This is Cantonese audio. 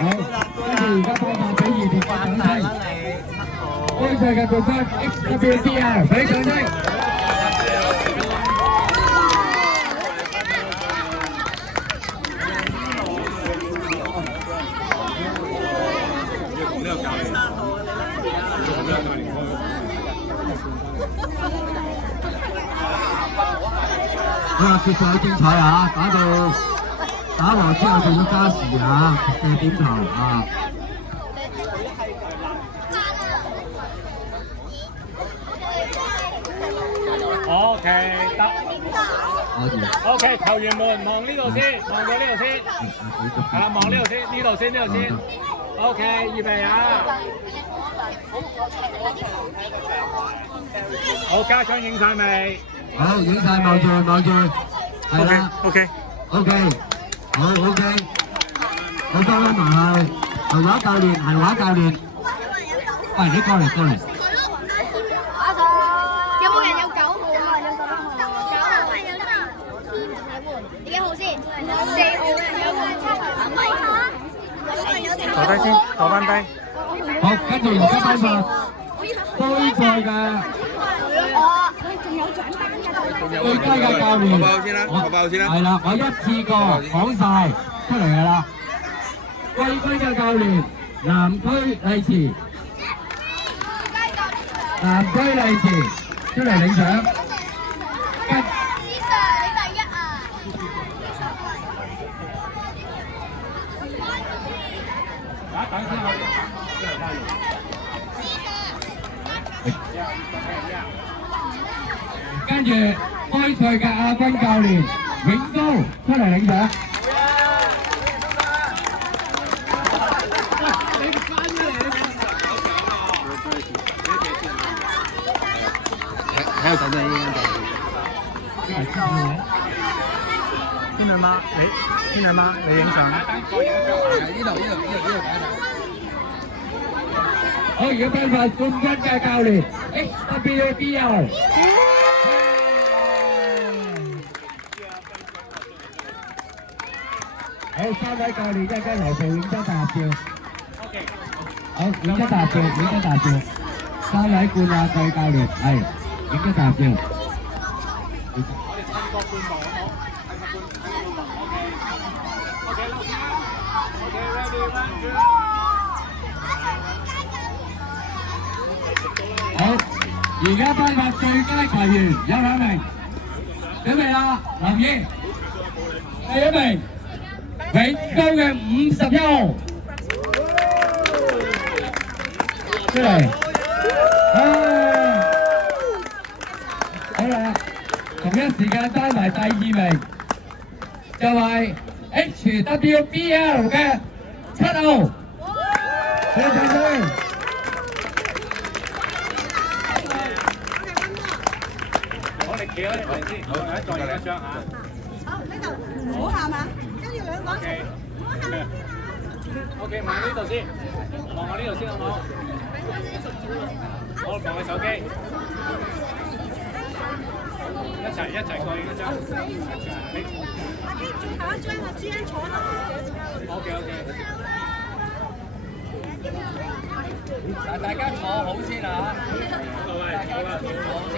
好，跟住而家頒發俾二條嘅獎章。開賽嘅冠軍 XWBL，俾掌聲。決賽好精彩啊！打和之後仲要加時啊，嘅點球啊！OK， 得。OK， 球員們望呢度先，望過呢度先。係啦，望呢度先，呢度先，呢度先。OK， 預備啊！好，家長影晒未？好，影晒望住，係啦。OK， 好 OK， 好多啦埋，行畫教練，喂，你過嚟。有冇人有9號啊？有9號。9號有3。幾號先？4號有7號。坐低先，坐翻低。好，跟住而家頒發杯賽嘅仲有獎單㗎，最佳嘅教練。報報先啦，係啦，我一次過講晒出嚟㗎啦。季軍嘅教練，南區麗池出嚟領獎。跟住開賽嘅亞軍教練永高出嚟領獎。喺度等緊呢天女媽，你影相。好，而家頒發冠軍嘅教練 XWBL。好，3位教練一陣來做影張大合照。好，影張大合照。3位冠亞季教練係影張大合照。好，而家頒發最佳球員有2名，準備啦，林燕，第1名永高嘅51號，出嚟，好啦，同一時間頒埋第2名，就係 HWBL 嘅7號，俾掌聲。企喺呢邊先，好，再影一張嚇。好，呢度唔好喊啊，跟住兩個唔好喊。OK， 望呢度先，望我呢度先好唔好？好，望個手機，一齊過影一張。阿基最後一張啊，朱茵坐多。OK。大家坐好先啊！各位，好先。